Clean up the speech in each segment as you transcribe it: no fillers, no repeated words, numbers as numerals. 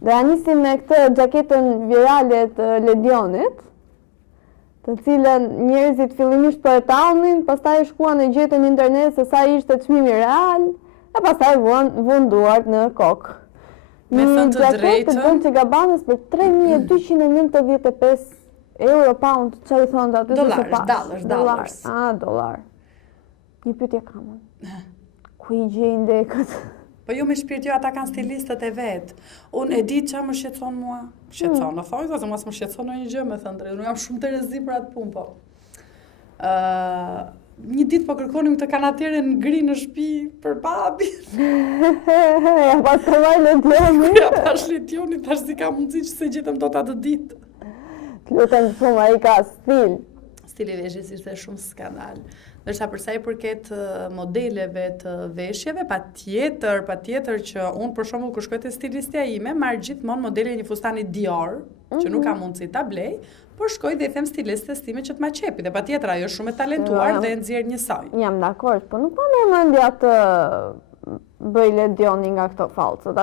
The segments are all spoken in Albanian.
Dhe ja nisim me këtë xhaketën virale të Ledionit, të cilën njerëzit fillimisht po e taunin, pastaj shkuan e gjetën në internet se sa ishte çmimi real, e pastaj vuan duart në kokë. Me thënë të drejtën, të Dolce Gabbanas për 3.295 euro, pound, që i thonë aty? Dollars. Dollar. Një pyetje kam. Ku i gjejnë dekët? Po jo me shpirt, jo, ata kanë stilistët e vetë. Unë e di që më shqetëson mua. Shqetëson, në thonjë, se mas më shqetëson në një gjë, me thënë drejtë. Unë jam shumë të rezi për atë punë, po. Një ditë po kërkonim të kanaterën gri në shtëpi për babin. Ja pas të vaj Ledioni. Ja pas Ledioni, tash si ka mundësi që se gjetëm do të atë ditë. Të lutem shumë, ai ka stil. Stili veshjes ishte shumë skandal. Ndërsa përsa i përket modeleve të veshjeve, patjetër që unë për shembull kur shkoj te stilistja ime, marr gjithmonë modele një fustani Dior, që nuk ka mundësi ta blej, por shkoj dhe i them stilistës time që të ma qepi, dhe patjetër ajo është shumë e talentuar dhe e nxjerr një saj. Jam dakord, po nuk po merr mendja të bëj Ledioni nga këto fallcët.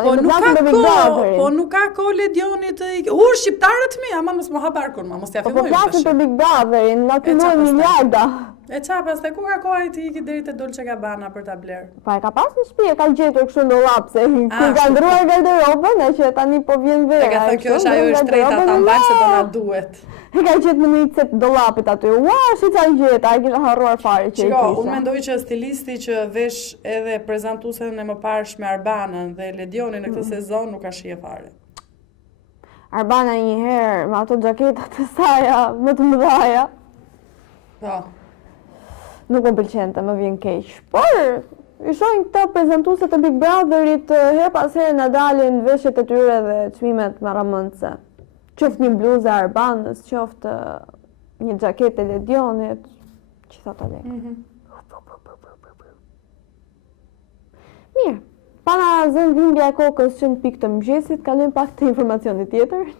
Po nuk ka kohë Ledioni të shqiptarët mi, ama mos më hap arkun, mos t'ia fillojmë. Po flasim për Big Brotherin, na fillojnë miliarda. E qa pastaj ku ka kohë ai të iki deri te Dolce Gabbana për ta bler? Pa e ka pas në shtëpi, e ka gjetur kështu në dollap se kur ka ndruar garderobën, që tani po vjen vera. E ka thënë kjo është ajo është drejta ta mbaj se do na duhet. E ka gjetë në një cet dollapit aty. Ua, si ta gjet, ai kisha harruar fare që i kisha. Unë mendoj që stilisti që vesh edhe prezantuesen e mëparshme Arbanën dhe Ledionin në këtë sezon nuk ka shije fare. Arbana një herë me ato xhaketat e saja më të mëdhaja. Po. Nuk më pëlqente, më vjen keq. Por i shohin këto prezantueset e Big Brotherit her pas here na dalin veshjet e tyre dhe çmimet marramëndse. Qoftë një bluzë Arbanës, qoftë një xhaketë e Ledionit, që thotë lekë. Mirë, para zënë dhimbja e kokës që në pikë të mëngjesit, kalojmë pak të informacioni tjetër.